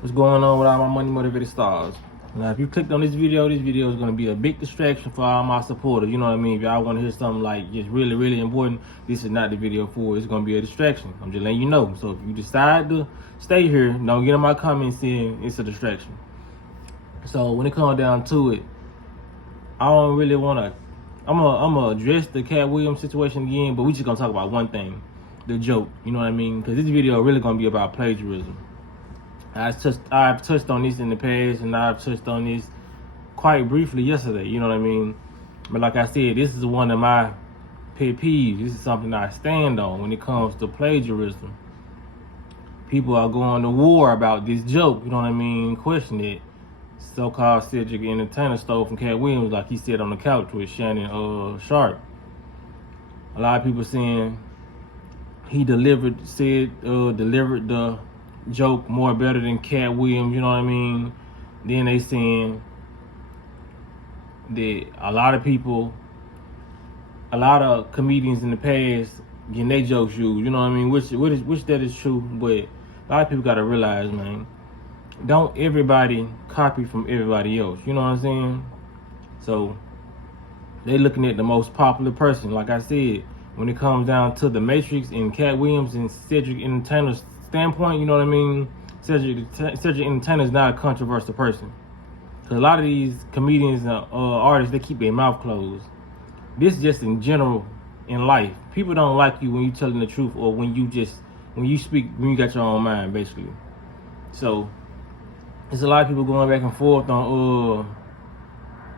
What's going on with all my money motivated stars? Now, if you clicked on this video is going to be a big distraction for all my supporters. You know what I mean? If y'all want to hear something like just really, really important, this is not the video for it. It's going to be a distraction. I'm just letting you know. So if you decide to stay here, don't get in my comments saying it's a distraction. So when it comes down to it, I don't really want to. I'm gonna address the Katt Williams situation again, but we just gonna talk about one thing, the joke. You know what I mean? Because this video really gonna be about plagiarism. I've touched on this in the past, and I've touched on this quite briefly yesterday. You know what I mean? But like I said, this is one of my pet peeves. This is something I stand on when it comes to plagiarism. People are going to war about this joke. You know what I mean? Question it. So-called Cedric Entertainer stole from Katt Williams, like he said on the couch with Shannon Sharpe. A lot of people saying he delivered the joke more better than Katt Williams. You know what I mean? Then they saying that a lot of comedians in the past getting their jokes used. You know what I mean? Which that is true, but a lot of people gotta realize, man, don't everybody copy from everybody else. You know what I'm saying? So they looking at the most popular person. Like I said, when it comes down to the Matrix and Katt Williams and Cedric Entertainer's standpoint, you know what I mean? Cedric Entertainer is not a controversial person. Cause a lot of these comedians and artists, they keep their mouth closed. This is just in general in life. People don't like you when you telling the truth, or when you speak when you got your own mind, basically. So there's a lot of people going back and forth on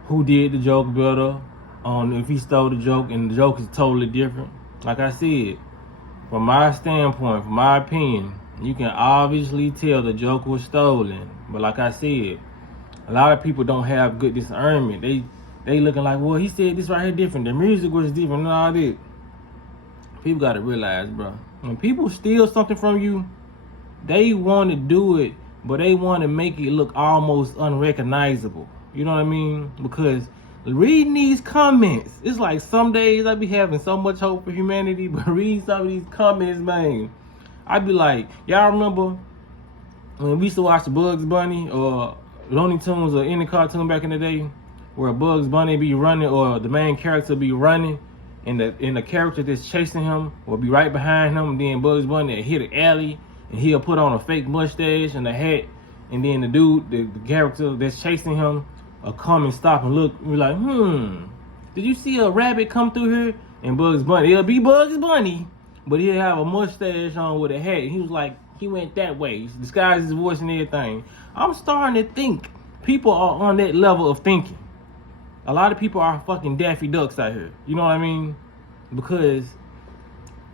who did the joke better, on if he stole the joke, and the joke is totally different. Like I said, from my standpoint, from my opinion, you can obviously tell the joke was stolen. But like I said, a lot of people don't have good discernment. They looking like, well, he said this right here different. The music was different and all that. People got to realize, bro, when people steal something from you, they want to do it, but they want to make it look almost unrecognizable. You know what I mean? Because reading these comments, it's like some days I be having so much hope for humanity, but reading some of these comments, man, I be like, y'all remember when we used to watch Bugs Bunny or Looney Tunes or any cartoon back in the day, where Bugs Bunny be running, or the main character be running, and the character that's chasing him will be right behind him, and then Bugs Bunny will hit an alley, and he'll put on a fake mustache and a hat, and then the dude, the character that's chasing him, will come and stop and look and be like, did you see a rabbit come through here? And Bugs Bunny, it'll be Bugs Bunny, but he'll have a mustache on with a hat. And he was like, he went that way. He disguised his voice and everything. I'm starting to think people are on that level of thinking. A lot of people are fucking Daffy Ducks out here. You know what I mean? Because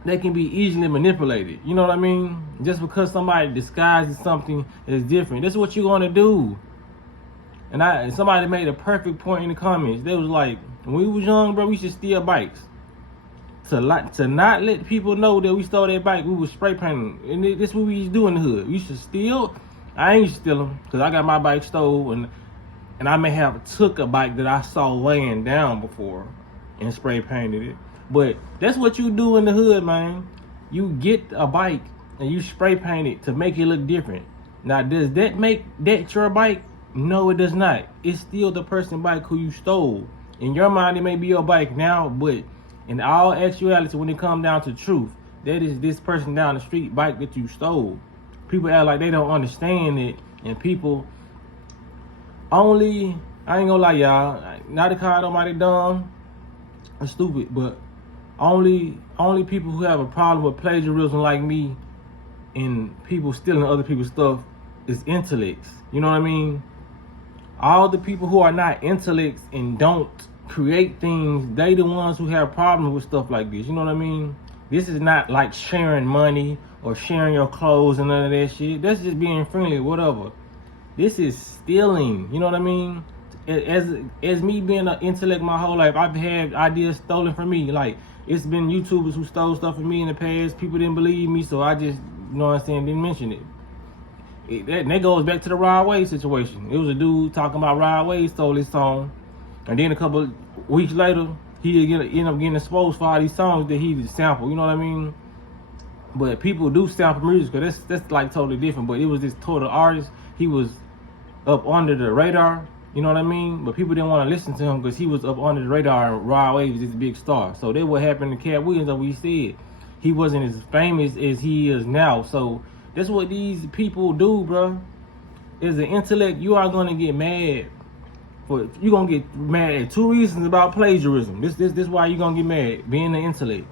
they can be easily manipulated. You know what I mean? Just because somebody disguises something is different. That's what you're gonna do. And somebody made a perfect point in the comments. They was like, when we was young, bro, we should steal bikes. To not let people know that we stole that bike, we was spray painting. And this is what we used to do in the hood. We should steal. I ain't steal them, because I got my bike stolen, and I may have took a bike that I saw laying down before and spray painted it. But that's what you do in the hood, man. You get a bike and you spray paint it to make it look different. Now, does that make that your bike? No, it does not. It's still the person's bike who you stole. In your mind, it may be your bike now, but in all actuality, when it comes down to truth, that is this person down the street bike that you stole. People act like they don't understand it, and people only, I ain't gonna lie, y'all, not to call nobody dumb or stupid, but only people who have a problem with plagiarism like me and people stealing other people's stuff is intellects. You know what I mean? All the people who are not intellects and don't create things, they the ones who have problems with stuff like this. You know what I mean? This is not like sharing money or sharing your clothes and none of that shit. That's just being friendly, whatever. This is stealing. You know what I mean? As me being an intellect my whole life, I've had ideas stolen from me. Like, it's been YouTubers who stole stuff from me in the past. People didn't believe me, so I just, you know what I'm saying, didn't mention it. That goes back to the Rod Wave situation. It was a dude talking about Rod Wave stole his song, and then a couple of weeks later, he end up getting exposed for all these songs that he sampled. You know what I mean? But people do sample music, because that's like totally different. But it was this total artist. He was up under the radar, you know what I mean? But people didn't want to listen to him because he was up under the radar, and Rod Wave was this big star. So that's what happened to Cat Williams, that we said. He wasn't as famous as he is now. So that's what these people do, bro. As an intellect, you are gonna get mad. You're gonna get mad at two reasons about plagiarism. This why you're gonna get mad, being an intellect.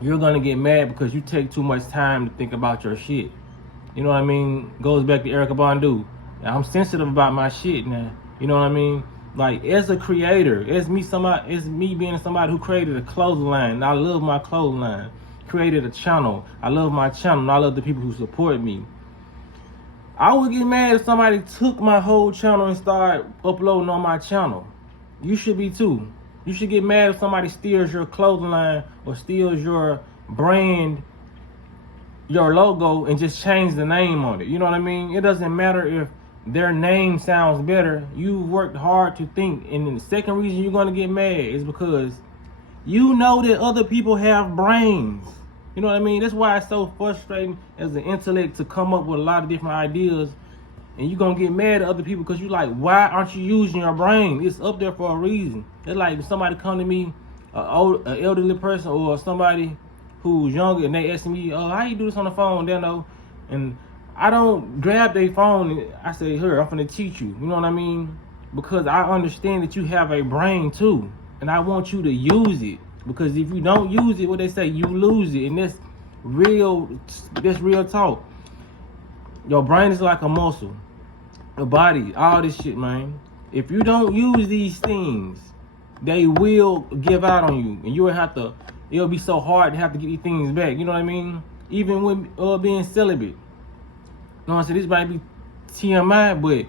You're gonna get mad because you take too much time to think about your shit. You know what I mean? Goes back to Erykah Badu. I'm sensitive about my shit now. You know what I mean? Like, as a creator, as me being somebody who created a clothing line. I love my clothing line. Created a channel. I love my channel, and I love the people who support me. I would get mad if somebody took my whole channel and started uploading on my channel. You should be too. You should get mad if somebody steals your clothing line or steals your brand, your logo, and just change the name on it. You know what I mean? It doesn't matter if their name sounds better. You worked hard to think. And then the second reason you're going to get mad is because you know that other people have brains. You know what I mean? That's why it's so frustrating as an intellect to come up with a lot of different ideas. And you're going to get mad at other people because you're like, why aren't you using your brain? It's up there for a reason. It's like if somebody come to me, an elderly person or somebody who's younger, and they ask me, oh, how you do this on the phone? They know. And I don't grab their phone and I say, here, I'm finna teach you. You know what I mean? Because I understand that you have a brain too. And I want you to use it. Because if you don't use it, what they say, you lose it. And that's real talk. Your brain is like a muscle. Your body, all this shit, man. If you don't use these things, they will give out on you. And it'll be so hard to have to get these things back. You know what I mean? Even with being celibate. You know what I'm saying? This might be TMI, but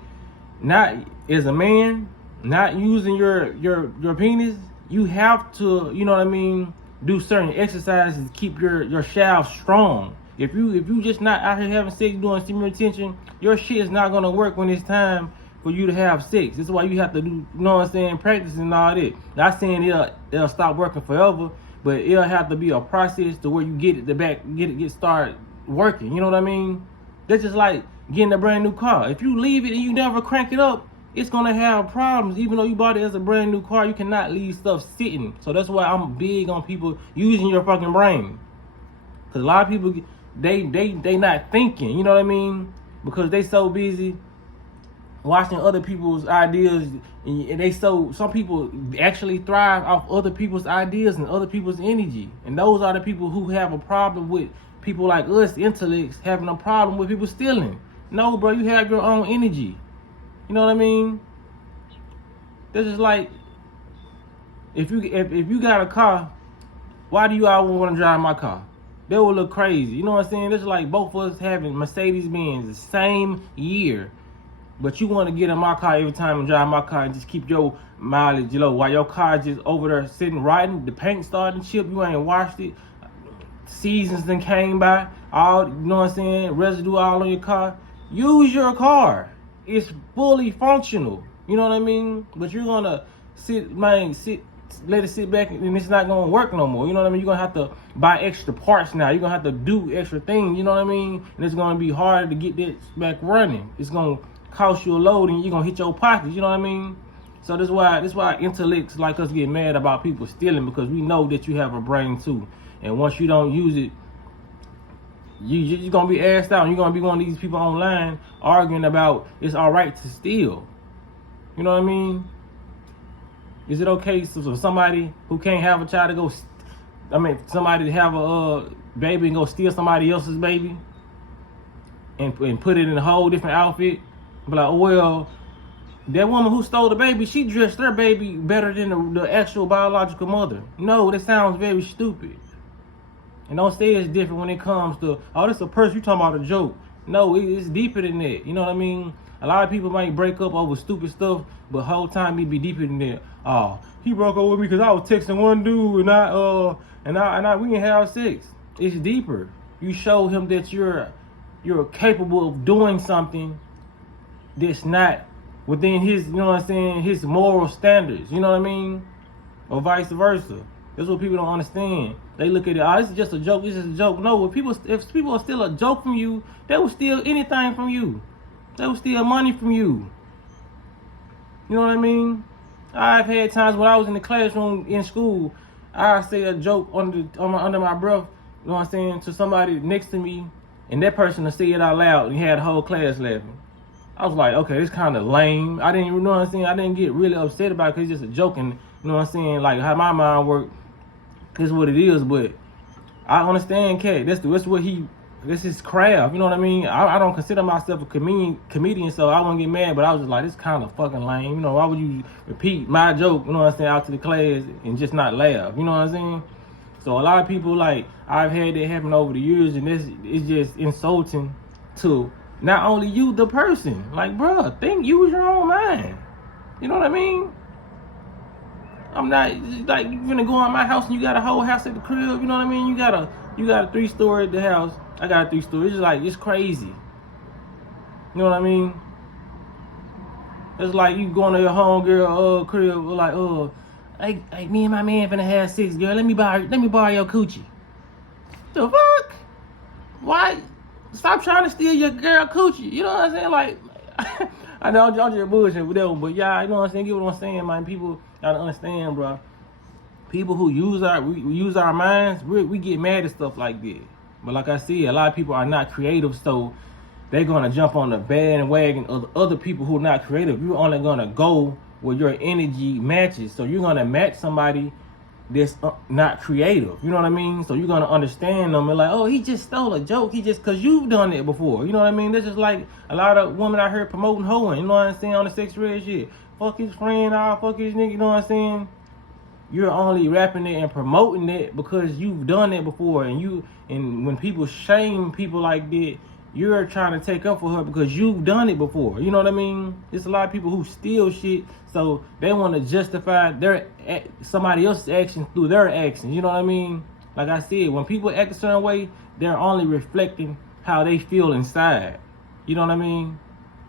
not as a man, not using your penis, you have to, you know what I mean, do certain exercises to keep your shaft strong. If you just not out here having sex, doing semen retention, your shit is not gonna work when it's time for you to have sex. This is why you have to do, you know what I'm saying, practice and all that. Not saying it'll stop working forever, but it'll have to be a process to where you get it started working. You know what I mean? That's just like getting a brand new car. If you leave it and you never crank it up, it's gonna have problems. Even though you bought it as a brand new car, you cannot leave stuff sitting. So that's why I'm big on people using your fucking brain. Cause a lot of people, they not thinking, you know what I mean? Because they so busy watching other people's ideas, and some people actually thrive off other people's ideas and other people's energy. And those are the people who have a problem with people like us, intellects, having a problem with people stealing. No, bro, you have your own energy. You know what I mean? That's just like, if you got a car, why do you always want to drive my car? That would look crazy. You know what I'm saying? It's like both of us having Mercedes-Benz the same year, but you want to get in my car every time and drive my car and just keep your mileage low while your car just over there sitting riding, the paint starting to chip, you ain't washed it, seasons then came by, all, you know what I'm saying, residue all on your car. Use your car. It's fully functional. You know what I mean? But you're gonna let it sit back, and it's not gonna work no more. You know what I mean? You're gonna have to buy extra parts now. You're gonna have to do extra things. You know what I mean? And it's gonna be harder to get this back running. It's gonna cost you a load, and you're gonna hit your pockets. You know what I mean? So that's why intellects like us get mad about people stealing, because we know that you have a brain too. And once you don't use it, you're going to be asked out, and you're going to be one of these people online arguing about it's all right to steal. You know what I mean? Is it okay for somebody who can't have a child to somebody to have a baby and go steal somebody else's baby and put it in a whole different outfit? But like, well, that woman who stole the baby, she dressed her baby better than the actual biological mother. No, that sounds very stupid. And don't say it's different when it comes to, oh, this a person, you talking about a joke. No, it's deeper than that. You know what I mean? A lot of people might break up over stupid stuff, but whole time it be deeper than that. Oh, he broke up with me because I was texting one dude and we didn't have sex. It's deeper. You show him that you're capable of doing something that's not within his, you know what I'm saying, his moral standards. You know what I mean? Or vice versa. That's what people don't understand. They look at it, oh, this is just a joke, this is a joke. No, if people are still a joke from you, they will steal anything from you. They will steal money from you. You know what I mean? I've had times when I was in the classroom in school, I say a joke under my breath, you know what I'm saying, to somebody next to me, and that person will say it out loud, and he had the whole class laughing. I was like, okay, it's kind of lame. I didn't, you know what I'm saying, I didn't get really upset about it because it's just a joke, and you know what I'm saying, like how my mind works, this is what it is. But I understand Cat. That's what this is craft. You know what I mean? I don't consider myself a comedian, so I wouldn't get mad. But I was just like, this kind of fucking lame. You know, why would you repeat my joke? You know what I'm saying, out to the class and just not laugh? You know what I'm saying? So a lot of people, like, I've had that happen over the years, and it's just insulting to not only you, the person. Like, bruh, use your own mind. You know what I mean? I'm not, like, you gonna go in my house and you got a whole house at the crib, you know what I mean? You got a 3-story at the house. I got a 3-story. It's just like, it's crazy. You know what I mean? It's like you going to your homegirl crib, like, hey, me and my man finna have sex, girl. Let me borrow your coochie. The fuck? Why? Stop trying to steal your girl coochie. You know what I'm saying? Like, I know I'm just bullshit with that one, but yeah, you know what I'm saying? Get what I'm saying, man. People gotta understand, bro. People who use our minds, we get mad at stuff like that. But like I said, a lot of people are not creative, so they're gonna jump on the bandwagon of other people who are not creative. You're only gonna go where your energy matches. So you're gonna match somebody that's not creative. You know what I mean? So you're gonna understand them and like, oh, he just stole a joke. He just, cause you've done it before. You know what I mean? That's just like a lot of women out here promoting hoeing. You know what I'm saying? On the sex red shit. Fuck his friend, fuck his nigga. You know what I'm saying? You're only rapping it and promoting it because you've done it before, and when people shame people like that, you're trying to take up for her because you've done it before. You know what I mean? There's a lot of people who steal shit, so they want to justify somebody else's action through their actions. You know what I mean? Like I said, when people act a certain way, they're only reflecting how they feel inside. You know what I mean?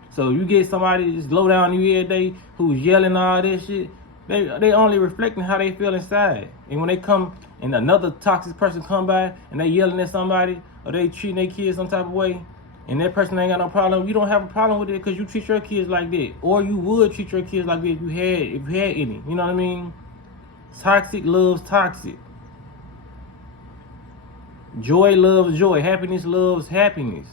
So you get somebody just low down you every day who's yelling all this shit. They only reflecting how they feel inside. And when they come and another toxic person come by and they yelling at somebody or they treating their kids some type of way, and that person ain't got no problem, you don't have a problem with it because you treat your kids like that. Or you would treat your kids like that if you had any. You know what I mean? Toxic loves toxic. Joy loves joy. Happiness loves happiness.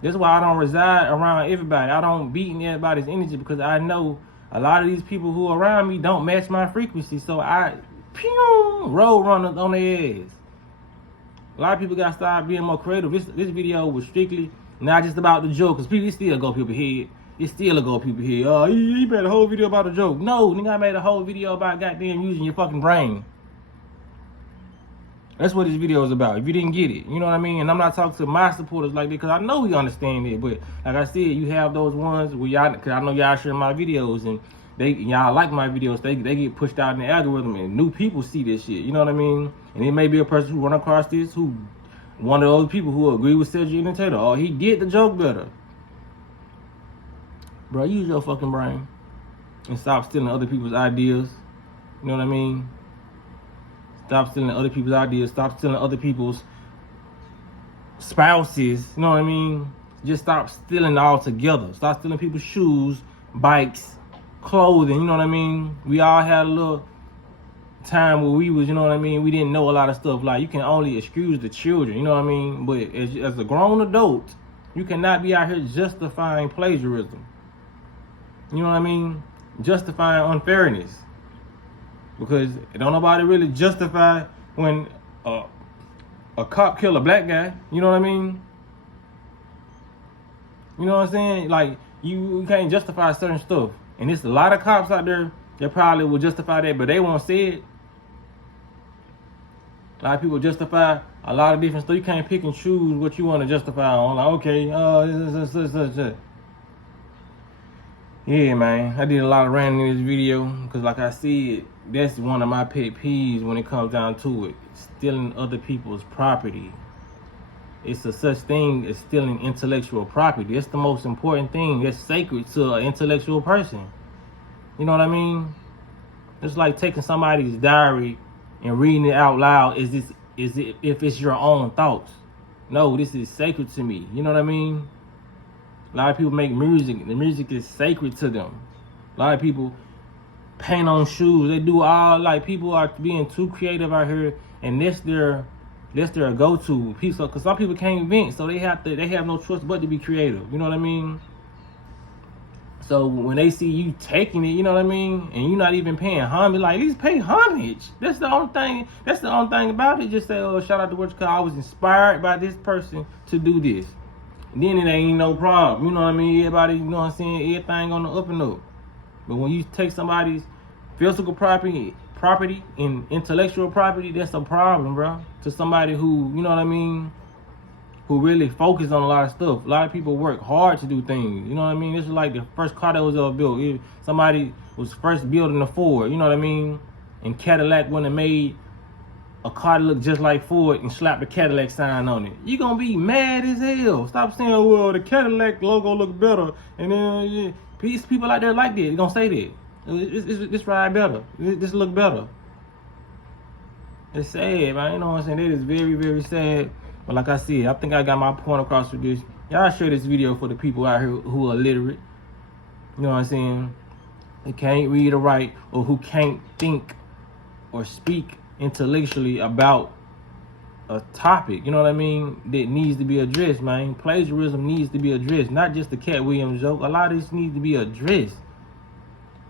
That's why I don't reside around everybody. I don't beat in everybody's energy because I know a lot of these people who are around me don't match my frequency. So I roll runners on their ass. A lot of people got to start being more creative. This video was strictly not just about the joke, because people still go people's head. It still go people's head. Oh, you made a whole video about a joke. No, nigga, I made a whole video about goddamn using your fucking brain. That's what this video is about. If you didn't get it, you know what I mean? And I'm not talking to my supporters like that because I know we understand it. But like I said, you have those ones where y'all, because I know y'all share my videos and y'all like my videos. They get pushed out in the algorithm and new people see this shit. You know what I mean? And it may be a person who run across this who one of those people who agree with Cedric and Taylor. Oh, he did the joke better. Bro, use your fucking brain and stop stealing other people's ideas. You know what I mean? Stop stealing other people's ideas. Stop stealing other people's spouses. You know what I mean? Just stop stealing altogether. Stop stealing people's shoes, bikes, clothing. You know what I mean? We all had a little time where we was, you know what I mean? We didn't know a lot of stuff. Like, you can only excuse the children. You know what I mean? But as a grown adult, you cannot be out here justifying plagiarism. You know what I mean? Justifying unfairness. Because don't nobody really justify when a cop kill a black guy. You know what I mean? You know what I'm saying? Like, you can't justify certain stuff. And there's a lot of cops out there that probably will justify that, but they won't say it. A lot of people justify a lot of different stuff. You can't pick and choose what you want to justify on. Like, okay, yeah, man, I did a lot of ranting in this video because, like I said, that's one of my pet peeves when it comes down to it. Stealing other people's property. It's a such thing as stealing intellectual property. It's the most important thing. It's sacred to an intellectual person. You know what I mean? It's like taking somebody's diary and reading it out loud. Is it if it's your own thoughts? No, this is sacred to me. You know what I mean? A lot of people make music. The music is sacred to them. A lot of people paint on shoes. They do all, like, people are being too creative out here, and that's their go-to piece. Because some people can't invent, so they have no choice but to be creative. You know what I mean? So when they see you taking it, you know what I mean, and you're not even paying homage, like, at least pay homage. That's the only thing. That's the only thing about it. Just say, oh, shout out to what you call, I was inspired by this person to do this. And then it ain't no problem. You know what I mean? Everybody, you know what I'm saying? Everything on the up and up. But when you take somebody's physical property and intellectual property, that's a problem, bro. To somebody who, you know what I mean, who really focus on a lot of stuff. A lot of people work hard to do things. You know what I mean? This is like the first car that was ever built. Somebody was first building a Ford, you know what I mean? And Cadillac wouldn't have made a car that looked just like Ford and slapped the Cadillac sign on it. You gonna be mad as hell. Stop saying, well, the Cadillac logo look better. And then, people out there like that. They gonna say that. This ride better. This look better. It's sad, man. You know what I'm saying? It is very, very sad. But like I said, I think I got my point across with this. Y'all share this video for the people out here who are illiterate. You know what I'm saying? They can't read or write, or who can't think or speak intellectually about a topic, you know what I mean, that needs to be addressed, man. Plagiarism needs to be addressed, not just the Cat Williams joke. A lot of this needs to be addressed.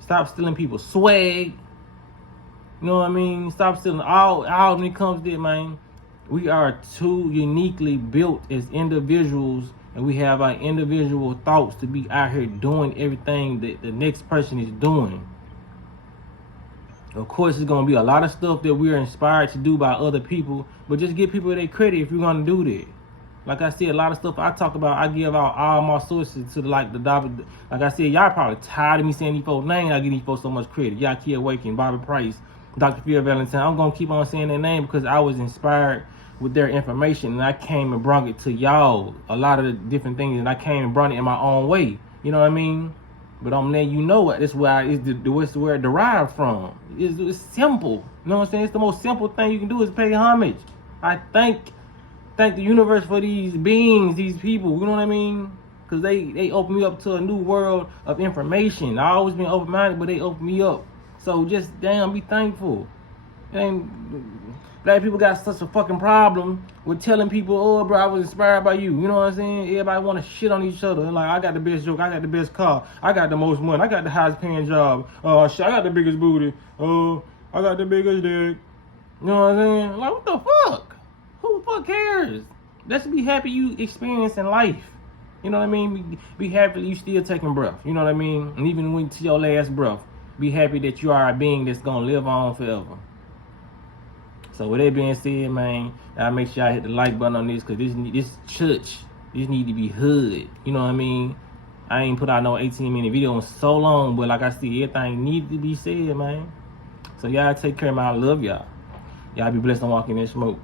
Stop stealing people's swag. You know what I mean? Stop stealing all when it comes to it, man. We are too uniquely built as individuals, and we have our individual thoughts to be out here doing everything that the next person is doing. Of course, there's going to be a lot of stuff that we're inspired to do by other people, but just give people their credit if you're going to do that. Like I said, a lot of stuff I talk about, I give out all my sources to like I said, y'all probably tired of me saying these folks' names. I give these folks so much credit. Yaki Awaken, Bobby Price, Dr. Phil Valentine. I'm going to keep on saying their name because I was inspired with their information, and I came and brought it to y'all. A lot of the different things, and I came and brought it in my own way. You know what I mean? But I'm letting you know what. That's where it's where it derived from. It's simple. You know what I'm saying? It's the most simple thing you can do is pay homage. I thank the universe for these beings, these people. You know what I mean? Because they open me up to a new world of information. I always been open-minded, but they open me up. So just damn, be thankful. And black people got such a fucking problem with telling people, oh, bro, I was inspired by you. You know what I'm saying? Everybody want to shit on each other. And like, I got the best joke. I got the best car. I got the most money. I got the highest paying job. Shit, I got the biggest booty. I got the biggest dick. You know what I'm saying? Like, what the fuck? Who the fuck cares? Let's be happy you experiencing life. You know what I mean? Be happy you still taking breath. You know what I mean? And even when to your last breath, be happy that you are a being that's going to live on forever. So with that being said, man, I make sure I hit the like button on this, because this church, this need to be hood. You know what I mean? I ain't put out no 18-minute video in so long, but like I said, everything needs to be said, man. So y'all take care, man. I love y'all. Y'all be blessed on walking in smoke.